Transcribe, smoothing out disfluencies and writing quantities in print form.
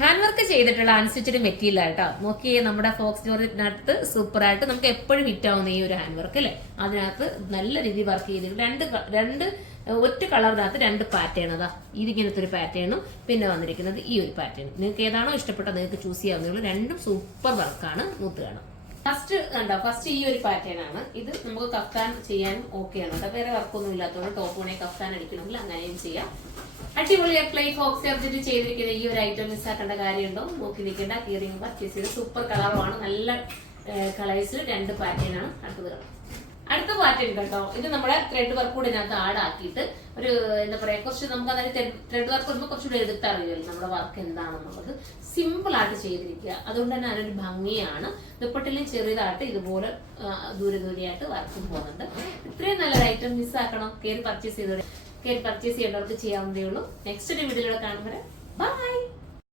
Hand work ചെയ്തിട്ടുള്ള unstitched material ആയിട്ടോ. നോക്കിയേ, നമ്മുടെ ഫോക്സ് ജോർജറ്റിനകത്ത് സൂപ്പർ ആയിട്ട് നമുക്ക് എപ്പോഴും ഹിറ്റ് ആവുന്ന ഈ ഒരു ഹാൻഡ് വർക്ക് അല്ലേ, അതിനകത്ത് നല്ല രീതിയിൽ വർക്ക് ചെയ്തിട്ട് രണ്ട് ഒറ്റ കളറിനകത്ത് 2 പാറ്റേൺ. അതാ ഇതിങ്ങനത്തെ ഒരു പാറ്റേണും പിന്നെ വന്നിരിക്കുന്നത് ഈ ഒരു പാറ്റേൺ. നിങ്ങൾക്ക് ഏതാണോ ഇഷ്ടപ്പെട്ടത് നിങ്ങൾക്ക് ചൂസ് ചെയ്യാവുന്നേ. രണ്ടും സൂപ്പർ വർക്കാണ്. മൂത്ത് കാണാം. ഫസ്റ്റ് ഈ ഒരു പാറ്റേൺ ആണ്. ഇത് നമുക്ക് കഫ്താൻ ചെയ്യാനും ഓക്കെയാണ് കേട്ടോ. വേറെ വർക്കൊന്നും ഇല്ലാത്തതുകൊണ്ട് ടോപ്പ് വേണേ കഫ്താൻ അടിക്കണമെങ്കിൽ അങ്ങനെയും ചെയ്യാം. അടിപൊളി അപ്ലൈ ഫോക്സ് ജോർജറ്റ് ചെയ്തിരിക്കുന്ന ഈ ഒരു ഐറ്റം മിസ്സാക്കേണ്ട കാര്യമുണ്ടോ? നോക്കി നിൽക്കേണ്ട. കീറിങ് പർച്ചേസ് ചെയ്ത് സൂപ്പർ കളറുമാണ്. നല്ല കളേഴ്സിൽ 2 പാറ്റേൺ ആണ്. അടുത്ത പാറ്റേൺ കേട്ടോ. ഇത് നമ്മുടെ ത്രെഡ് വർക്ക് കൂടെ ഇതിനകത്ത് ആഡ് ആക്കിയിട്ട് ഒരു എന്താ പറയാ, കുറച്ച് നമുക്ക് അതായത് ത്രെഡ് വർക്ക് വരുമ്പോൾ കുറച്ചുകൂടെ എടുത്തറിയുമല്ലോ നമ്മുടെ വർക്ക് എന്താണെന്നുള്ളത്. സിമ്പിൾ ആയിട്ട് ചെയ്തിരിക്കുക. അതുകൊണ്ട് തന്നെ അതിനൊരു ഭംഗിയാണ്. ദുപ്പട്ടിലും ചെറിയതായിട്ട് ഇതുപോലെ ദൂരെയായിട്ട് വർക്കും പോകുന്നുണ്ട്. ഇത്രയും നല്ലൊരു ഐറ്റം മിസ്സാക്കണം. കയറി പർച്ചേസ് ചെയ്തവർക്ക് ചെയ്യാവുന്നതേ ഉള്ളൂ. നെക്സ്റ്റ് വീഡിയോയിലൂടെ കാണുമ്പോൾ ബൈ.